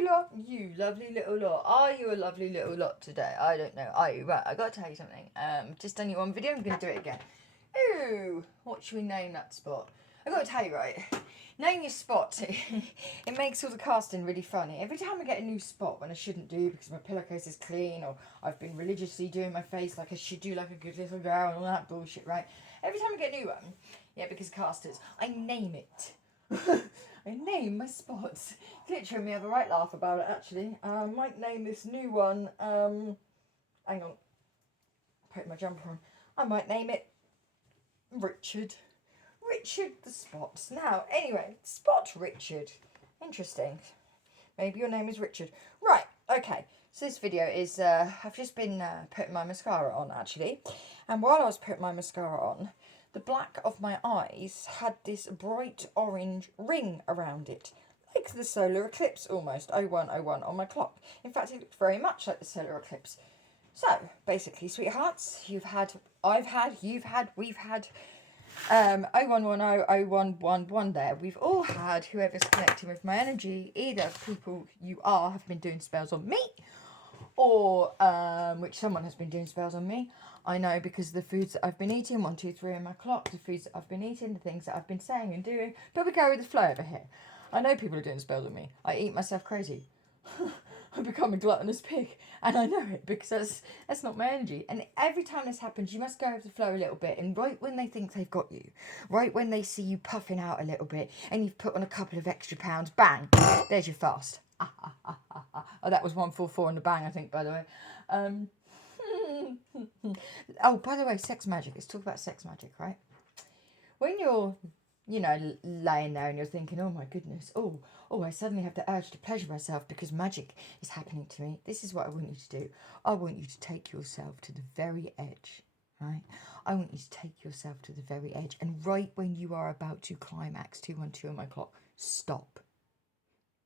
You lovely little lot. Are you a lovely little lot today? I don't know. Are you? Right, I got to tell you something. Just done you one video, I'm going to do it again. Ooh, what should we name that spot? I got to tell you, right, name your spot. It makes all the casting really funny. Every time I get a new spot when I shouldn't do because my pillowcase is clean or I've been religiously doing my face like I should do like a good little girl and all that bullshit, right? Every time I get a new one, yeah, because casters, I name it. I name my spots. Literally, we have a right laugh about it, actually. I might name this new one, hang on, put my jumper on. I might name it Richard. Richard the Spots. Now, anyway, Spot Richard. Interesting. Maybe your name is Richard. Right, okay. So this video is, I've just been putting my mascara on, actually. And while I was putting my mascara on, the black of my eyes had this bright orange ring around it. Like the solar eclipse, almost. 0101 on my clock. In fact, it looked very much like the solar eclipse. So, basically, sweethearts, you've had, I've had, you've had, we've had 0110, 0111 there. We've all had whoever's connecting with my energy. Either people you are have been doing spells on me, or which someone has been doing spells on me. I know because of the foods that I've been eating, 1, 2, 3 on my clock, the foods that I've been eating, the things that I've been saying and doing. But we go with the flow over here. I know people are doing spells on me. I eat myself crazy. I become a gluttonous pig, and I know it because that's not my energy. And every time this happens, you must go with the flow a little bit. And right when they think they've got you, right when they see you puffing out a little bit, and you've put on a couple of extra pounds, bang, there's your fast. Oh, that was 144 on the bang, I think, by the way. Oh, by the way, sex magic. Let's talk about sex magic, right? When you're, laying there and you're thinking, oh my goodness, I suddenly have the urge to pleasure myself because magic is happening to me. This is what I want you to do. I want you to take yourself to the very edge, right? I want you to take yourself to the very edge. And right when you are about to climax, 212 on my clock, stop.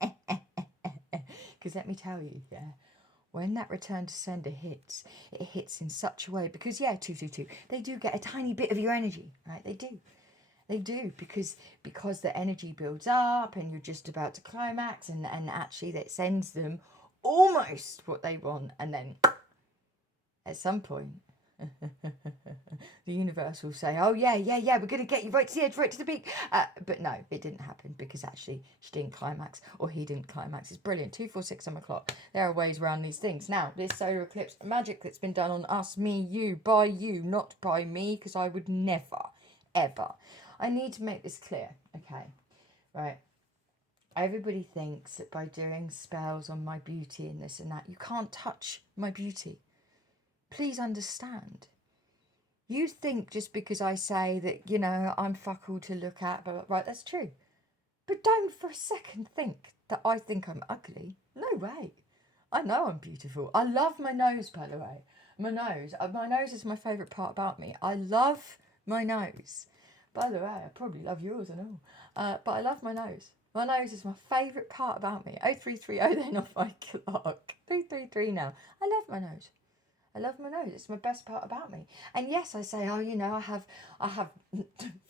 Because let me tell you, yeah, when that return to sender hits, it hits in such a way, because 222, they do get a tiny bit of your energy, right? They do. They do, because the energy builds up and you're just about to climax, and actually that sends them almost what they want, and then at some point the universe will say, oh yeah, we're going to get you right to the edge, right to the peak. But no, it didn't happen, because actually she didn't climax, or he didn't climax. It's brilliant. 246 on my clock. There are ways around these things. Now, this solar eclipse magic that's been done on us, me, you, by you, not by me, because I would never, ever. I need to make this clear, okay? Right. Everybody thinks that by doing spells on my beauty and this and that, you can't touch my beauty. Please understand. You think just because I say that, I'm fuck all to look at, but right, that's true. But don't for a second think that I think I'm ugly. No way. I know I'm beautiful. I love my nose, by the way. My nose is my favourite part about me. I love my nose. By the way, I probably love yours and all. But I love my nose. My nose is my favourite part about me. 0330 then off my clock. 333 now. I love my nose. I love my nose. It's my best part about me. And yes, I say, I have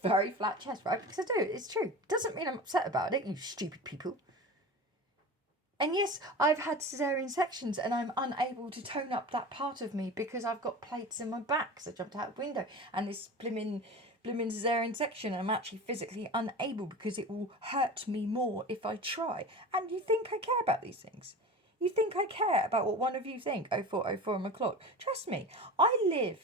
very flat chest, right? Because I do. It's true. Doesn't mean I'm upset about it, you stupid people. And yes, I've had cesarean sections and I'm unable to tone up that part of me because I've got plates in my back because I jumped out the window. And this blimmin' cesarean section, I'm actually physically unable because it will hurt me more if I try. And you think I care about these things? You think I care about what one of you think? 0404 on my clock. Trust me, I live,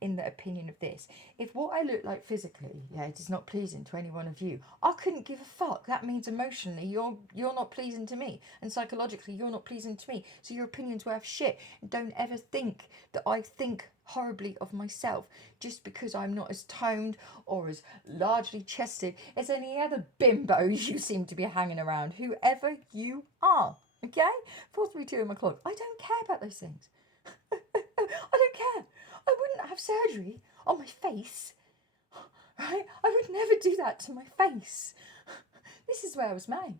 in the opinion of this. If what I look like physically, it is not pleasing to any one of you, I couldn't give a fuck. That means emotionally you're not pleasing to me. And psychologically you're not pleasing to me. So your opinion's worth shit. Don't ever think that I think horribly of myself just because I'm not as toned or as largely chested as any other bimbos you seem to be hanging around, whoever you are. Okay? 432 on my clock. I don't care about those things. I don't care. I wouldn't have surgery on my face. Right? I would never do that to my face. This is where I was made.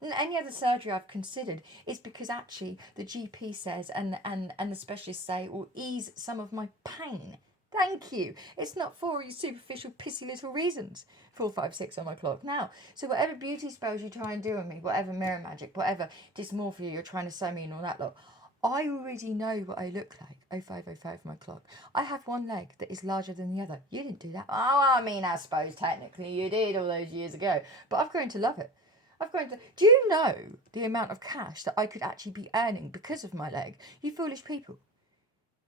And any other surgery I've considered is because actually the GP says and the specialists say it will ease some of my pain. Thank you. It's not for all you superficial, pissy little reasons. 456 on my clock now. So whatever beauty spells you try and do on me, whatever mirror magic, whatever dysmorphia you're trying to sew me and all that lot, I already know what I look like. 0505 my clock. I have one leg that is larger than the other. You didn't do that. Oh, I mean, I suppose technically you did all those years ago. But I've grown to love it. I've grown to... Do you know the amount of cash that I could actually be earning because of my leg? You foolish people.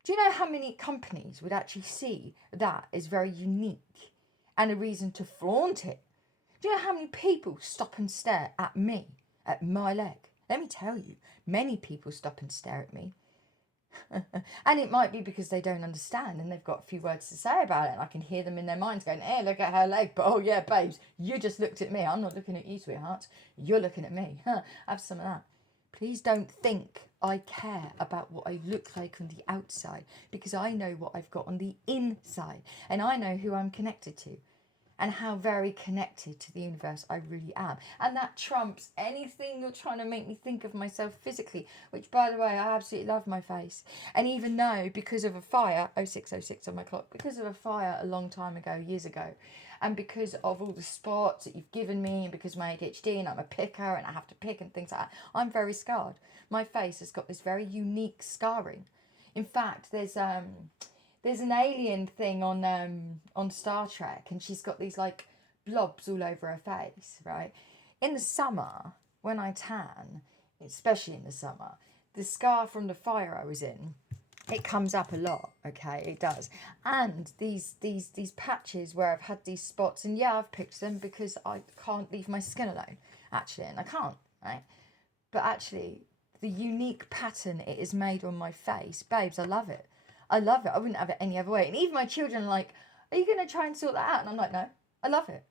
Do you know how many companies would actually see that as very unique and a reason to flaunt it? Do you know how many people stop and stare at me, at my leg? Let me tell you, many people stop and stare at me. And it might be because they don't understand and they've got a few words to say about it. And I can hear them in their minds going, hey, look at her leg. But oh yeah, babes, you just looked at me. I'm not looking at you, sweetheart. You're looking at me. Have some of that. Please don't think I care about what I look like on the outside, because I know what I've got on the inside and I know who I'm connected to and how very connected to the universe I really am. And that trumps anything you're trying to make me think of myself physically, which, by the way, I absolutely love my face. And even though, because of a fire, 0606 on my clock, because of a fire a long time ago, years ago, and because of all the spots that you've given me, and because of my ADHD and I'm a picker and I have to pick and things like that, I'm very scarred. My face has got this very unique scarring. In fact, there's an alien thing on Star Trek, and she's got these like blobs all over her face, right? In the summer, when I tan, especially in the summer, the scar from the fire I was in, it comes up a lot, okay? It does. And these patches where I've had these spots, and yeah, I've picked them because I can't leave my skin alone, actually, and I can't, right? But actually, the unique pattern it is made on my face, babes, I love it. I love it. I wouldn't have it any other way. And even my children are like, are you going to try and sort that out? And I'm like, no, I love it.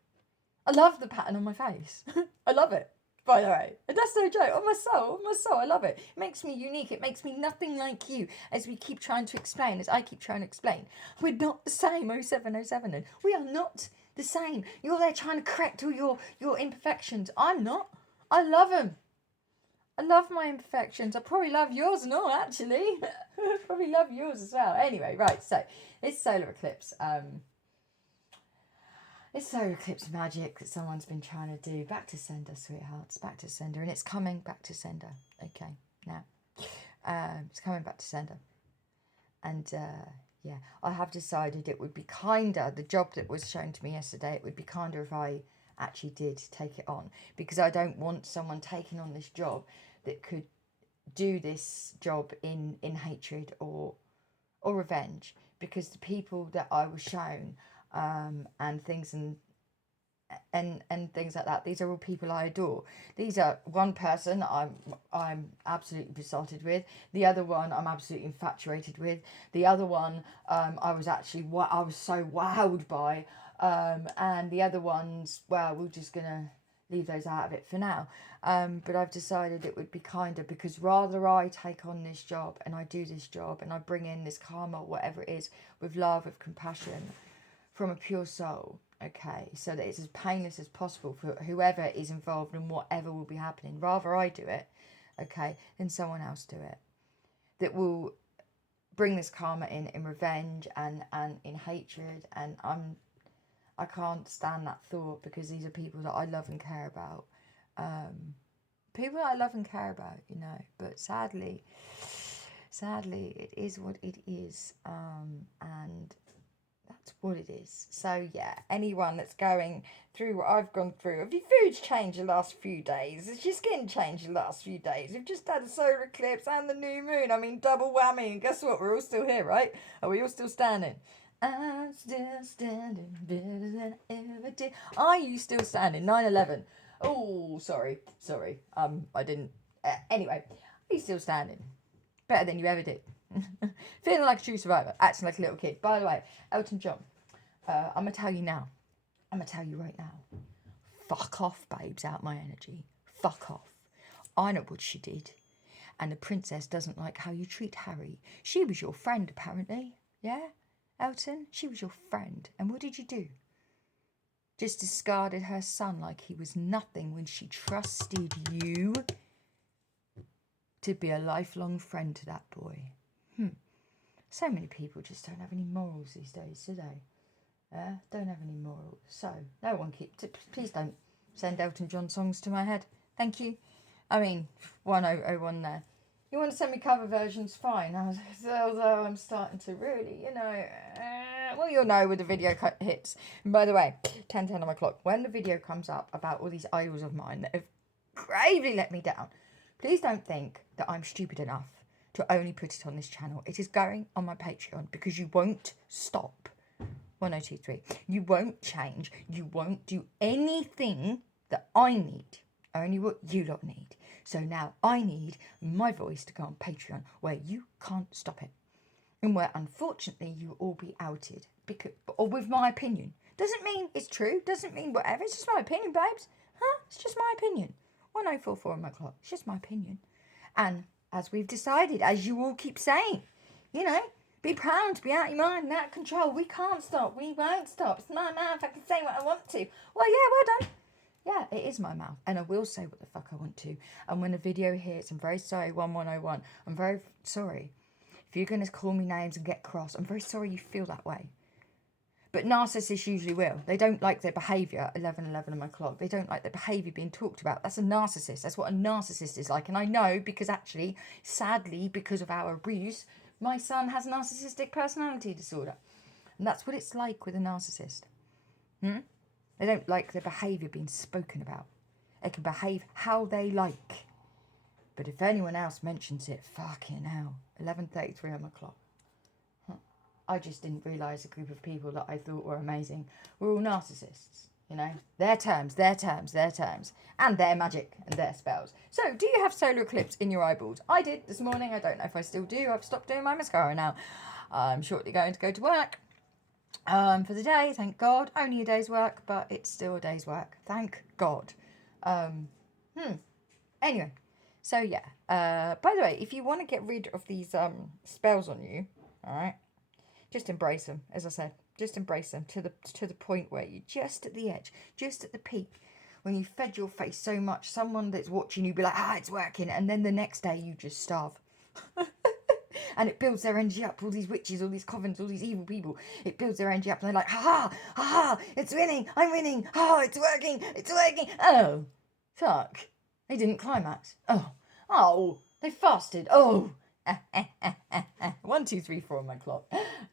I love the pattern on my face. I love it, by the way. And that's no joke. On my soul, I love it. It makes me unique. It makes me nothing like you, as we keep trying to explain, as I keep trying to explain. We're not the same, 0707. And we are not the same. You're there trying to correct all your imperfections. I'm not. I love them. I love my imperfections. I probably love yours and all, actually. Probably love yours as well. Anyway, right, so it's solar eclipse. It's solar eclipse magic that someone's been trying to do. Back to sender, sweethearts. Back to sender. And it's coming back to sender. Okay, now. It's coming back to sender. And, yeah, I have decided it would be kinder, the job that was shown to me yesterday, it would be kinder if I actually did take it on, because I don't want someone taking on this job that could do this job in hatred or revenge, because the people that I was shown and things and things like that, these are all people I adore. These are one person I'm absolutely besotted with, the other one I'm absolutely infatuated with, the other one I was so wowed by, and the other ones, well, we're just gonna leave those out of it for now. But I've decided it would be kinder, because rather I take on this job and I do this job and I bring in this karma, whatever it is, with love, with compassion, from a pure soul, okay, so that it's as painless as possible for whoever is involved and whatever will be happening. Rather I do it, okay, than someone else do it, that will bring this karma in revenge and in hatred. And I can't stand that thought, because these are people that I love and care about. People that I love and care about, you know. But sadly, it is what it is. And that's what it is. So yeah, anyone that's going through what I've gone through, if your food's changed the last few days, if your skin changed the last few days, we've just had a solar eclipse and the new moon. I mean, double whammy. And guess what? We're all still here, right? Are we all still standing? I'm still standing better than I ever did. Are you still standing? 9/11. Oh, sorry. I didn't. Anyway, are you still standing? Better than you ever did. Feeling like a true survivor. Acting like a little kid. By the way, Elton John. I'm going to tell you now. I'm going to tell you right now. Fuck off, babes, out my energy. Fuck off. I know what she did. And the princess doesn't like how you treat Harry. She was your friend, apparently. Yeah? Elton, she was your friend. And what did you do? Just discarded her son like he was nothing when she trusted you to be a lifelong friend to that boy. So many people just don't have any morals these days, do they? Don't have any morals. So, no one please don't send Elton John songs to my head. Thank you. I mean, 1001 there. You want to send me cover versions? Fine. Although I'm starting to really, well, you'll know when the video hits. And by the way, 10:10 on my clock. When the video comes up about all these idols of mine that have gravely let me down, please don't think that I'm stupid enough to only put it on this channel. It is going on my Patreon because you won't stop. 1023. You won't change. You won't do anything that I need. Only what you lot need. So now I need my voice to go on Patreon where you can't stop it. And where unfortunately you will all be outed. Or with my opinion. Doesn't mean it's true. Doesn't mean whatever. It's just my opinion, babes. Huh? It's just my opinion. 1044 on my clock. It's just my opinion. And as we've decided, as you all keep saying, be proud to be out of your mind and out of control. We can't stop. We won't stop. It's my mouth. I can say what I want to. Well, yeah, well done. Yeah, it is my mouth. And I will say what the fuck I want to. And when the video hits, I'm very sorry, 1101. I'm very sorry. If you're going to call me names and get cross, I'm very sorry you feel that way. But narcissists usually will. They don't like their behaviour, 11:11 on my clock. They don't like their behaviour being talked about. That's a narcissist. That's what a narcissist is like. And I know because actually, sadly, because of our abuse, my son has narcissistic personality disorder. And that's what it's like with a narcissist. They don't like their behaviour being spoken about. They can behave how they like. But if anyone else mentions it, fucking hell. 11:33 on my clock. I just didn't realise a group of people that I thought were amazing were all narcissists. Their terms. And their magic and their spells. So, do you have solar eclipse in your eyeballs? I did this morning. I don't know if I still do. I've stopped doing my mascara now. I'm shortly going to go to work. For the day, thank God. Only a day's work, but it's still a day's work. Thank God. Anyway, so yeah. By the way, if you want to get rid of these spells on you, all right, just embrace them. As I said, just embrace them to the point where you're just at the edge, just at the peak. When you fed your face so much, someone that's watching you be like, it's working, and then the next day you just starve. And it builds their energy up. All these witches, all these covens, all these evil people. It builds their energy up. And they're like, it's winning. I'm winning. It's working. It's working. Oh, fuck. They didn't climax. Oh, they fasted. Oh. 1, 2, 3, 4 on my clock.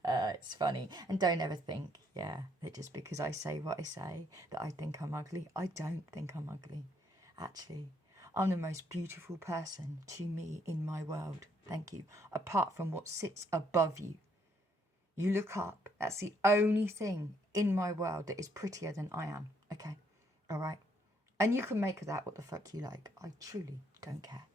It's funny. And don't ever think, that just because I say what I say, that I think I'm ugly. I don't think I'm ugly. Actually, I'm the most beautiful person to me in my world. Thank you. Apart from what sits above you. You look up. That's the only thing in my world that is prettier than I am. Okay? All right? And you can make of that what the fuck you like. I truly don't care.